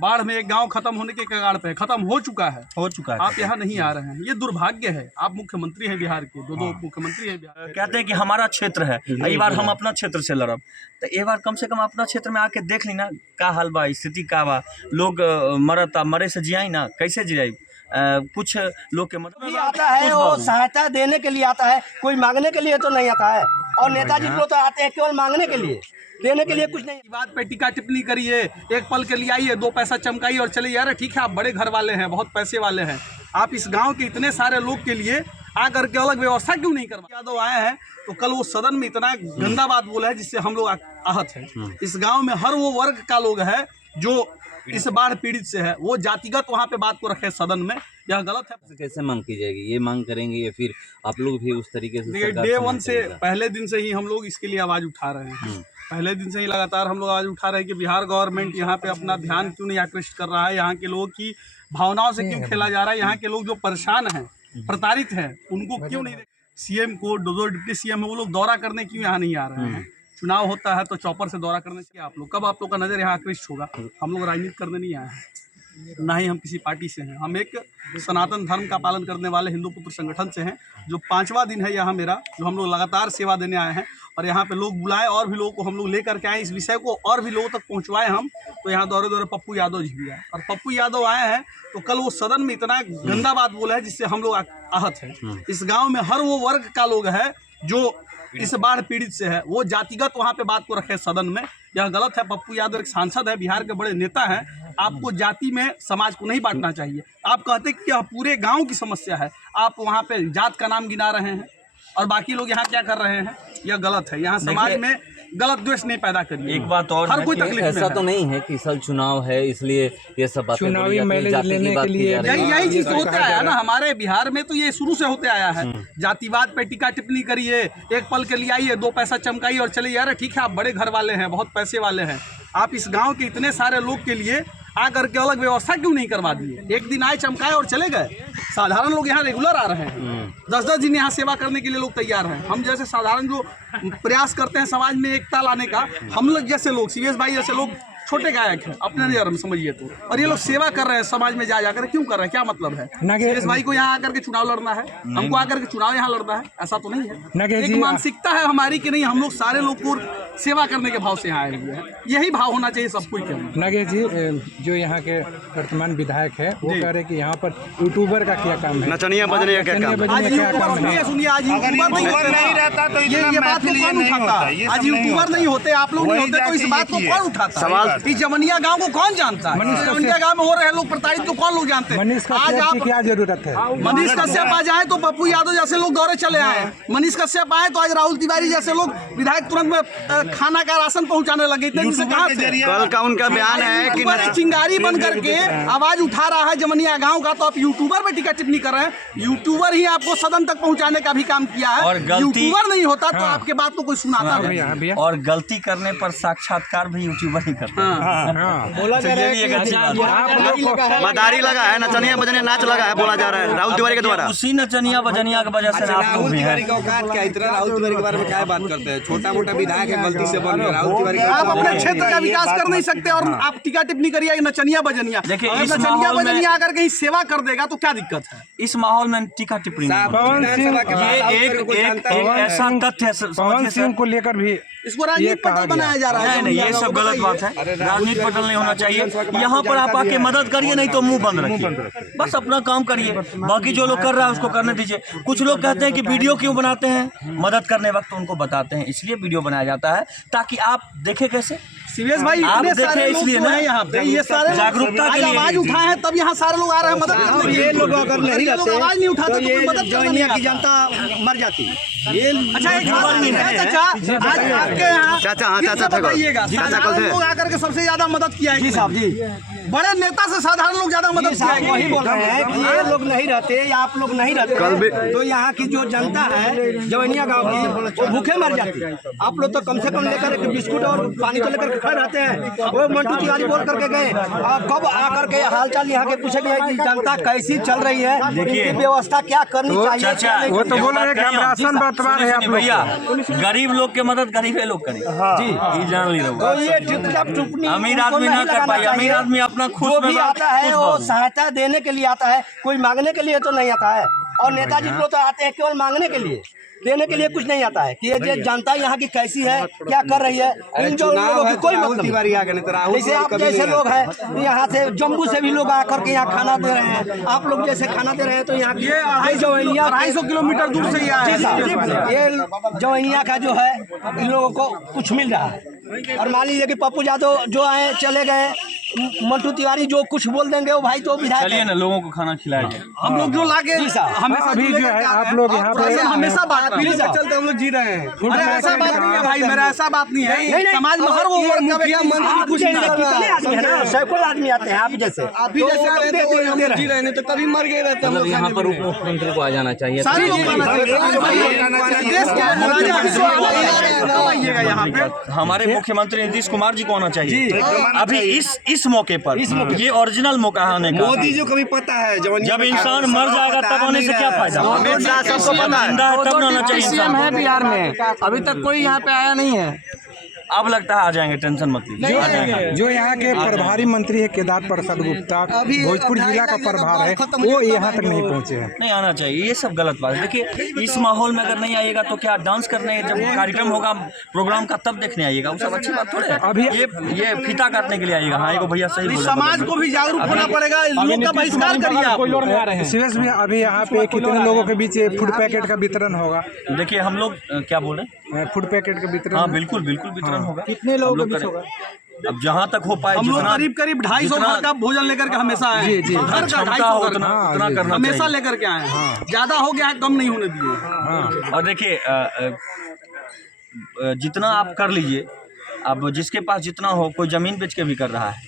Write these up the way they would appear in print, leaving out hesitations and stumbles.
बाढ़ में एक गांव खत्म होने के कगार पे, खत्म हो चुका है। आप यहाँ नहीं आ रहे हैं, ये दुर्भाग्य है। आप मुख्यमंत्री हैं बिहार के, दो मुख्यमंत्री हैं बिहार। कहते हैं कि हमारा क्षेत्र है, ये बार हम अपना क्षेत्र से लड़ब, तो ये बार कम से कम अपना क्षेत्र में आके देख ली ना का हाल बा, स्थिति का बा, लोग मरता, मरे से जियाई ना, कैसे जियाई। कुछ लोग के मतलब आता है वो सहायता देने के लिए आता है, कोई मांगने के लिए तो नहीं आता है। और नेताजी लोग तो आते हैं केवल मांगने के लिए, देने के लिए कुछ नहीं। बात पे टीका टिप्पणी करिए, एक पल के लिए आइए, 2 पैसा चमकाइए और चलिए। यार ठीक है, आप बड़े घर वाले हैं, बहुत पैसे वाले हैं, आप इस गांव के इतने सारे लोग के लिए आकर के अलग व्यवस्था क्यों नहीं करवा। यादव आए हैं तो कल वो सदन में इतना गंदा बात बोला है जिससे हम लोग आहत हैं। इस गांव में हर वो वर्ग का लोग है जो इस बाढ़ पीड़ित से है, वो जातिगत वहाँ पे बात को रखे सदन में, यह गलत है। कैसे मांग की जाएगी, ये मांग करेंगे या फिर आप लोग भी उस तरीके से? देखिए, डे 1 से पहले दिन से ही हम लोग इसके लिए आवाज़ उठा रहे हैं। पहले दिन से ही लगातार हम लोग आवाज़ उठा रहे हैं कि बिहार गवर्नमेंट यहाँ पे अपना ध्यान क्यों नहीं आकृष्ट कर रहा है, यहाँ के लोगों की भावनाओं से क्यों खेला जा रहा है, यहाँ के लोग जो परेशान हैं, प्रताड़ित हैं, उनको क्यों नहीं। सीएम को, जो डिप्टी सीएम है, वो लोग दौरा करने क्यों यहाँ नहीं आ रहे हैं। चुनाव होता है तो चौपर से दौरा करने से आप लोग, कब आप लोग का नज़र यहाँ आकृष्ट होगा। हम लोग राजनीति करने नहीं आए हैं, ना ही हम किसी पार्टी से हैं। हम एक सनातन धर्म का पालन करने वाले हिंदू पुत्र संगठन से हैं, जो 5वां दिन है यहाँ मेरा, जो हम लोग लगातार सेवा देने आए हैं। और यहाँ पे लोग बुलाए और भी लोगों को हम लोग लेकर के आए, इस विषय को और भी लोगों तक पहुँचवाए हम। तो यहाँ दौरे दौरे पप्पू यादव जी भी आए, और पप्पू यादव आए हैं तो कल वो सदन में इतना गंदा बात बोला है जिससे हम लोग आहत हैं। इस गाँव में हर वो वर्ग का लोग है जो इस बाढ़ पीड़ित से है, वो जातिगत वहाँ पे बात को रखे सदन में, यह गलत है। पप्पू यादव एक सांसद है, बिहार के बड़े नेता हैं। आपको जाति में समाज को नहीं बांटना चाहिए। आप कहते कि यह पूरे गांव की समस्या है, आप वहाँ पे जात का नाम गिना रहे हैं और बाकी लोग यहाँ क्या कर रहे हैं, यह गलत है। यहाँ समाज में गलत द्वेष नहीं पैदा करिए। एक बात और हर कोई तकलीफ ऐसा तो नहीं है कि साल चुनाव है इसलिए ये सब बातें चुनावी मैलेज लेने के लिए यही चीज होते आया ना हमारे बिहार में, तो ये शुरू से होते आया है। जातिवाद पे टीका टिप्पणी करिए, एक पल के लिए आइए, 2 पैसा चमकाइए और चलिए। यार ठीक है, आप बड़े घर वाले हैं, बहुत पैसे वाले हैं, आप इस गाँव के इतने सारे लोग के लिए आकर के अलग व्यवस्था क्यों नहीं करवा दिए। एक दिन आए, चमकाए और चले गए। साधारण लोग यहाँ रेगुलर आ रहे हैं, 10-10 दिन यहाँ सेवा करने के लिए लोग तैयार हैं। हम जैसे साधारण जो प्रयास करते हैं समाज में एकता लाने का, हम लोग जैसे लोग, सीवीएस भाई जैसे लोग छोटे गायक हैं अपने नजर में समझिए तो, और ये लोग सेवा कर रहे हैं समाज में जा जाकर। क्यों कर रहे हैं, क्या मतलब है। सीवीएस भाई को यहाँ आकर के चुनाव लड़ना है, हमको आकर के चुनाव यहाँ लड़ना है, ऐसा तो नहीं है। एक मानसिकता है हमारी कि नहीं, हम लोग सारे लोग को सेवा करने के भाव से यहाँ आए हुए हैं, यही भाव होना चाहिए सब कोई के। नागेश जी, जो यहाँ के वर्तमान विधायक है वो कह रहे कि यहाँ पर यूट्यूबर का क्या काम है, नचनिया बजने का क्या काम है। सुनिए, आज यूट्यूबर नहीं रहता तो ये बात को कौन उठाता। आज यूट्यूबर नहीं होते, आप लोग नहीं होते तो इस बात को कौन उठाता। सवाल इस जमनिया गांव को कौन जानता है, जमनिया गांव में हो रहे लोग प्रताड़ित को कौन लोग जानते हैं। आज आप क्या जरूरत है, मनीष कश्यप आ जाए तो पप्पू यादव जैसे लोग दौरे चले आए। मनीष कश्यप आए तो आज राहुल तिवारी जैसे लोग विधायक तुरंत में खाना का राशन पहुंचाने लगे। कल का उनका बयान है कि चिंगारी बन करके आवाज उठा रहा है जमनिया गांव का, तो आप यूट्यूबर पे टिकट टिप्पणी कर रहे हैं। यूट्यूबर ही आपको सदन तक पहुंचाने का भी काम किया है, और यूट्यूबर नहीं होता तो आपके बात को कोई सुनाता नहीं। और गलती करने पर साक्षात्कार भी यूट्यूबर ही करता है। बोला जा रहा है मदारी लगा है, नचनिया बजनिया नाच लगा है, बोला जा रहा है राहुल तिवारी के द्वारा। उसी नचनिया बजनिया की वजह से आप लोग भी हैं। इतना राहुल तिवारी के बारे में क्या बात करते हैं, छोटा मोटा विधायक है, गलती से बन गया। राहुल तिवारी आप अपने क्षेत्र का विकास कर नहीं सकते और आप टीका टिप्पणी करिए नचनिया बजनिया। देखिए, नचनिया बजनिया अगर कहीं सेवा कर देगा तो क्या दिक्कत है। इस माहौल में टीका टिप्पणी ऐसा तथ्य है, पवन सिंह को लेकर भी इसको राजनीति पटल बनाया जा रहा है। नहीं, ये सब गलत बात है, राजनीति पटल नहीं होना चाहिए। यहाँ पर आप आके मदद करिए, नहीं तो मुंह बंद रखिए, बस अपना काम करिए। बाकी जो लोग कर रहा है उसको करने दीजिए। कुछ लोग कहते हैं कि वीडियो क्यों बनाते हैं, मदद करने वक्त उनको बताते हैं, इसलिए वीडियो बनाया जाता है ताकि आप देखें कैसे। सीवीएस भाई इतने सारे लोग इसलिए हैं यहाँ पे, ये सारे जागरूकता के लिए आवाज उठाए हैं, तब यहाँ सारे लोग आ रहे हैं मदद करने। ये लोग अगर नहीं रहते, आवाज नहीं उठाते तो कोई मदद जमनिया की जनता मर जाती। ये अच्छा, एक बात है चाचा, आज आपके यहाँ बताइएगा, साधारण लोग आकर के सबसे ज्यादा मदद किया है। जी साहब जी, बड़े नेता से साधारण लोग ज्यादा मदद किया है। वही बोल रहे हैं कि ये लोग नहीं रहते या आप लोग नहीं रहते तो यहाँ की जो जनता है जमनिया गाँव की वो भूखे मर जाती है। आप लोग तो कम से कम लेकर एक बिस्कुट और पानी को लेकर थोड़े रहते हैं। वो मंटू तिवारी बोल करके गए, कब आकर के हालचाल यहाँ के पूछे गए कि जनता कैसी चल रही है, इनकी व्यवस्था क्या करनी चाहिए। चाचा वो तो बोल रहे हैं कि हम राशन बंटवा रहे हैं आप लोग। भैया, गरीब लोग के मदद गरीब लोग करें जी, ये जान ली तो ये टिप्पणी अमीर आदमी ना कर पाए। अमीर आदमी अपना खुश जो भी आता है वो सहायता देने के लिए आता है, कोई मांगने के लिए तो नहीं आता है। और नेताजी लोग तो आते हैं केवल मांगने के लिए, देने के लिए कुछ नहीं आता है कि ये जनता यहाँ की कैसी है, क्या कर रही है, इन जो लोगों की कोई मतलब नहीं। जैसे आप जैसे लोग हैं यहाँ से जम्मू से भी लोग आकर के यहाँ खाना दे रहे हैं, आप लोग जैसे खाना दे रहे हैं तो यहाँ ये 250 किलोमीटर दूर से ही आया है। ये जवैया का जो है इन लोगों को कुछ मिल रहा है। और मान लीजिए कि पप्पू यादव जो आए चले गए, मंटू तिवारी जो कुछ बोल देंगे वो भाई तो विधायक चलिए ना, लोगों को खाना खिलाया जाए। हम लोग जो लाके हमेशा अभी जो है आप लोग यहाँ पे हमेशा बात चलते हम लोग जी रहे हैं। अरे ऐसा बात नहीं है भाई, मेरा ऐसा बात नहीं है। समाज में हर वो मुखिया मंत्री कुछ कितने आदमी है ना, सैकड़ों आदमी आते हैं आप जैसे अभी जैसे आ रहे थे तो हम जी रहे नहीं तो कभी मर गए रहते हम मतलब लोग। यहाँ पर उप मुख्यमंत्री को आ जाना चाहिए। सारे लोग देश के आइएगा यहाँ पे। हमारे मुख्यमंत्री नीतीश कुमार जी को आना चाहिए अभी इस मौके पर। ये ओरिजिनल मौका है आने का। मोदी जी को भी पता है जब इंसान मर जाएगा तब आने से क्या फायदा। सबको पता है। जिंदा है तब ना आना चाहिए सीएम इंसान। है बिहार में, अभी तक कोई यहाँ पे आया नहीं है। अब लगता है आ जाएंगे, टेंशन मत लीजिए। जो यहाँ के प्रभारी मंत्री है केदार प्रसाद गुप्ता, भोजपुर जिला का प्रभार है, वो यहाँ तक नहीं पहुँचे हैं। नहीं आना चाहिए, ये सब गलत बात है। देखिए इस माहौल में अगर नहीं आइएगा तो क्या डांस करने, जब कार्यक्रम होगा प्रोग्राम का तब देखने आइएगा, वो सब अच्छी बात थोड़े है। अभी ये फीता काटने के लिए आइएगा। हाँ एगो भैया सही बोले। समाज को भी जागरूक होना पड़ेगा, लोग का बहिष्कार करिए आप। सुरेश भी अभी यहाँ पे कितने लोगों के बीच फूड पैकेट का वितरण होगा? देखिए हम लोग क्या बोले, फूड पैकेट का वितरण? हाँ बिल्कुल वितरण होगा। कितने लोगों के बीच होगा? अब जहाँ तक हो पाए, हम लोग जितना करीब 250 घर का भोजन लेकर के हमेशा आए हैं। जी, घर का क्षमता 250 हो घर उतना का करना हमेशा चाहिए। लेकर के आए हैं। ज्यादा हो गया है, कम नहीं होने दिए। और देखिए जितना आप कर लीजिए, अब जिसके पास जितना हो, कोई ज़मीन बेच के भी कर रहा है,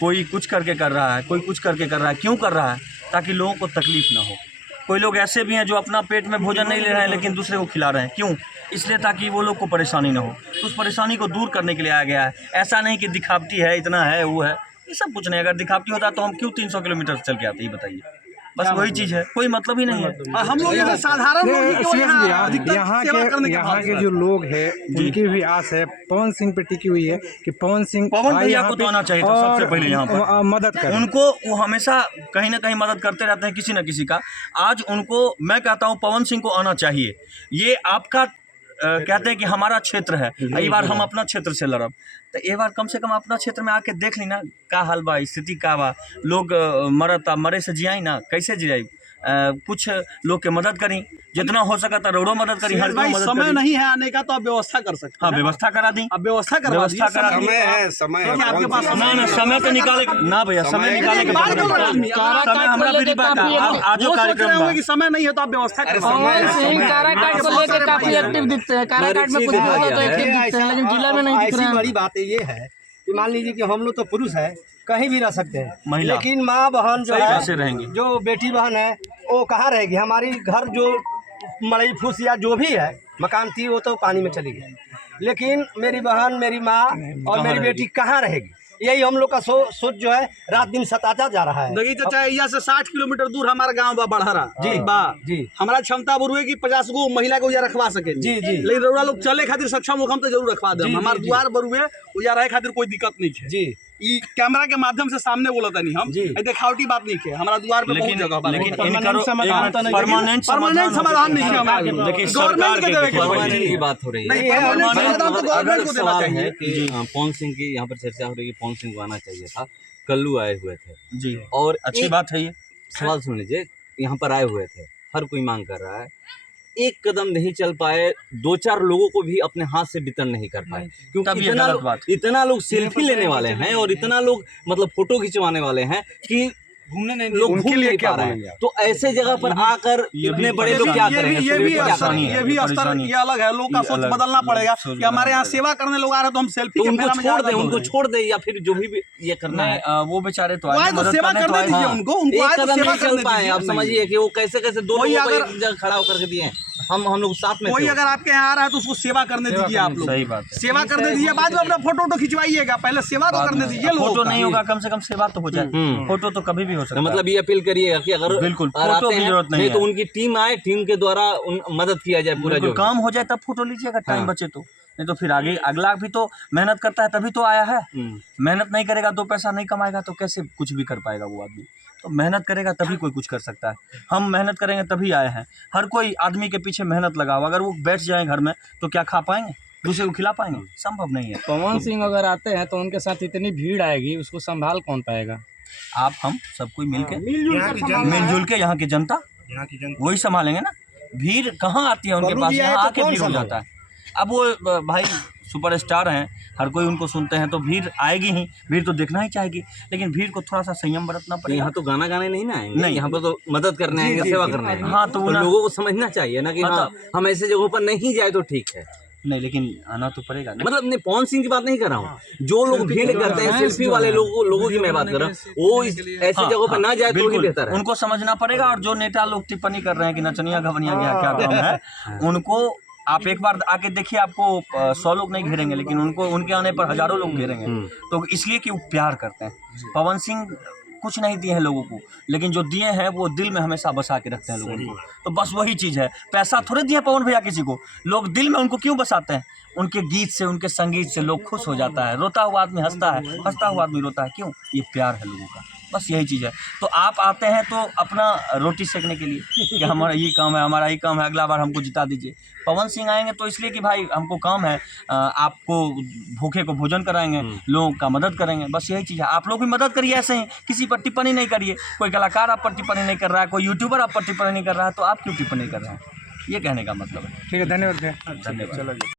कोई कुछ करके कर रहा है, कोई कुछ करके कर रहा है। क्यों कर रहा है? ताकि लोगों को तकलीफ ना हो। कोई लोग ऐसे भी हैं जो अपना पेट में भोजन नहीं ले रहे हैं लेकिन दूसरे को खिला रहे हैं। क्यों? इसलिए ताकि वो लोग को परेशानी ना हो। तो उस परेशानी को दूर करने के लिए आया गया है। ऐसा नहीं कि दिखावटी है, इतना है, वो है, ये सब कुछ नहीं। अगर दिखावटी होता तो हम क्यों 300 किलोमीटर चल के आते, ये बताइए। बस वही चीज़ है, कोई मतलब ही नहीं है। हम लोग जैसे साधारण लोग ही केवल यहाँ के जो लोग हैं उनकी भी आस है, पवन सिंह पे टिकी हुई है कि पवन सिंह भैया को तो आना चाहिए था सबसे पहले यहाँ पर। मदद कर उनको, वो हमेशा कहीं ना कहीं मदद करते रहते हैं किसी न किसी का। आज उनको मैं कहता हूँ पवन सिंह को आना चाहिए। ये आपका कहते हैं कि हमारा क्षेत्र है, ये बार हम अपना क्षेत्र से लड़ब, तो ये बार कम से कम अपना क्षेत्र में आके देख ली ना का हाल बा, स्थिति का बा। लोग मरता, मरे से जियाई ना, कैसे जियाई। कुछ लोग के मदद करी, जितना हो सका था रोडो मदद करी। हर भाई समय नहीं है आने का तो आप व्यवस्था कर सकते हैं। हाँ व्यवस्था करा दी, अब व्यवस्था करवा दी। समय है आपके पास ना समय तो निकाले ना भैया, समय निकाले के बाद समय हमरा भी बात है। आज जो कार्यक्रम होगा कि समय नहीं है तो आप व्यवस्था कर पवन सिंह काराकाट को लेकर काफी एक्टिव दिखते हैं। काराकाट में कुछ बोलो तो एक्टिव दिखते हैं, लेकिन जिला में नहीं दिख रहे हैं। बड़ी बात ये है कि मान लीजिए कि हम लोग तो पुरुष है, कहीं भी रह सकते हैं, महिला। लेकिन माँ बहन जो कैसे है, रहेंगी? जो बेटी बहन है वो कहाँ रहेगी? हमारी घर जो मड़ई फूस या जो भी है मकान थी वो तो पानी में चली गई, लेकिन मेरी बहन, मेरी माँ और मेरी बेटी कहाँ रहेगी? यही हम लोग का सोच जो है रात दिन सताता जा रहा है। देखिए चाचा, यहाँ से 60 किलोमीटर दूर हमारा गांव बा बड़हरा जी बा जी। हमारा क्षमता बुरुए की 50 गो महिला को रखवा सके जी जी। लेकिन रउरा लोग चले खातिर सक्षम हो, हम तो जरूर रखवा दे। हमारे द्वार बरुए उजा रहे खातिर कोई दिक्कत नहीं है जी। ई कैमरा के माध्यम से सामने बोलता नहीं हम जी। देखावटी बात नहीं है। हमारा द्वार पे बहुत जगह बा। लेकिन परमानेंट समाधान नहीं है हमारे। देखिए गवर्नमेंट के देवे के परमानेंट की बात हो रही है। नहीं है, परमानेंट समाधान तो गवर्नमेंट को देना सवाल चाहिए। है कि पवन सिंह की यहाँ पर चर्चा हो रही है कि पवन सिंह को आना चाहिए था। कल्लू आए हुए थे जी, और अच्छी बात है। ये सवाल सुन लीजिए, यहाँ पर आए हुए थे, हर कोई मांग कर रहा है, एक कदम नहीं चल पाए, 2-4 लोगों को भी अपने हाथ से वितरण नहीं कर पाए, क्योंकि इतना लोग सेल्फी लेने वाले हैं और इतना लोग मतलब फोटो खिंचवाने वाले हैं कि घूमने नहीं, लोग घूम नहीं पा रहे हैं। तो ऐसे जगह पर आकर इतने बड़े लोग क्या करेंगे? ये भी स्तर ये अलग है। लोग का सोच बदलना पड़ेगा कि हमारे यहाँ सेवा करने लोग आ रहे हैं तो हम सेल्फी के उनको छोड़ दे, उनको छोड़ दे, या फिर जो भी ये करना है वो बेचारे तो आए तो सेवा करने दीजिए उनको। एक कदम नहीं चल पाए। आप समझिए कि वो कैसे 2 लोगों को एक जगह खड़ा होकर के दिए हैं। हम लोग साथ में कोई थे। अगर आपके यहाँ आ रहा है तो उसको सेवा करने दीजिए आप लोग। सही बात है। सेवा करने दीजिए, बाद में अपना फोटो खिंचवाइएगा, पहले सेवा तो करने दीजिए लोगों फोटो का। नहीं होगा, कम से कम सेवा तो हो जाए। फोटो तो कभी भी हो सकता है। मतलब ये अपील करिएगा कि अगर बिल्कुल, आते फोटो की हैं, जरूरत नहीं तो है। उनकी टीम आए, टीम के द्वारा मदद किया जाए पूरा बिल्कुल, जो काम हो जाए तब फोटो लीजिएगा, टाइम हाँ। बचे तो। नहीं तो फिर आगे अगला भी तो मेहनत करता है तभी तो आया है। मेहनत नहीं करेगा, 2 पैसा नहीं कमाएगा तो कैसे कुछ भी कर पाएगा वो आदमी। तो मेहनत करेगा तभी कोई कुछ कर सकता है। हम मेहनत करेंगे तभी आए हैं। हर कोई आदमी के पीछे मेहनत लगाओ, अगर वो बैठ जाए घर में तो क्या खा पाएंगे, दूसरे को खिला पाएंगे? संभव नहीं है। पवन सिंह अगर आते हैं तो उनके साथ इतनी भीड़ आएगी, उसको संभाल कौन पाएगा? आप हम सब कोई मिलके मिलजुल के यहाँ की जनता वही संभालेंगे ना। भीड़ कहाँ आती है उनके पास, यहाँ आके भीड़ हो जाता है। अब वो भाई सुपरस्टार हैं, हर कोई उनको सुनते हैं तो भीड़ आएगी ही, भीड़ तो देखना ही चाहेगी, लेकिन भीड़ को थोड़ा सा संयम बरतना पड़ेगा। यहाँ तो गाना गाने नहीं ना आएंगे, नहीं। यहाँ पर तो मदद करने आएंगे, सेवा करने आएंगे। हाँ, तो लोगों को समझना चाहिए ना कि हाँ, हम ऐसे जगहों पर नहीं जाए तो ठीक है। नहीं, लेकिन आना तो पड़ेगा ना। मतलब नहीं, पवन सिंह की बात नहीं कर रहा हूँ, जो लोग भीड़ करते हैं सेल्फी वाले लोगों की मैं बात कर रहा हूँ, वो ऐसे जगहों पर ना जाए तो ही बेहतर है। उनको समझना पड़ेगा। और जो नेता लोग टिप्पणी कर रहे हैं कि नचनिया घवनिया गया क्या काम है, उनको आप एक बार आके देखिए, आपको 100 लोग नहीं घेरेंगे, लेकिन उनको उनके आने पर हजारों लोग घेरेंगे। तो इसलिए कि वो प्यार करते हैं। पवन सिंह कुछ नहीं दिए हैं लोगों को, लेकिन जो दिए हैं वो दिल में हमेशा बसा के रखते हैं लोगों को। तो बस वही चीज़ है। पैसा थोड़े दिए पवन भैया किसी को, लोग दिल में उनको क्यों बसाते हैं? उनके गीत से, उनके संगीत से लोग खुश हो जाता है। रोता हुआ आदमी हंसता है, हंसता हुआ आदमी रोता है। क्यों? ये प्यार है लोगों का, बस यही चीज़ है। तो आप आते हैं तो अपना रोटी सेकने के लिए कि हमारा ये काम है, हमारा ये काम है, अगला बार हमको जिता दीजिए। पवन सिंह आएंगे तो इसलिए कि भाई हमको काम है, आपको भूखे को भोजन कराएंगे, लोगों का मदद करेंगे, बस यही चीज़ है। आप लोग भी मदद करिए ऐसे ही, किसी पर टिप्पणी नहीं करिए। कोई कलाकार आप पर टिप्पणी नहीं कर रहा है, कोई यूट्यूबर आप पर टिप्पणी नहीं कर रहा है, तो आप क्यों टिप्पणी कर रहे हैं? ये कहने का मतलब है। ठीक है, धन्यवाद भैया। धन्यवाद।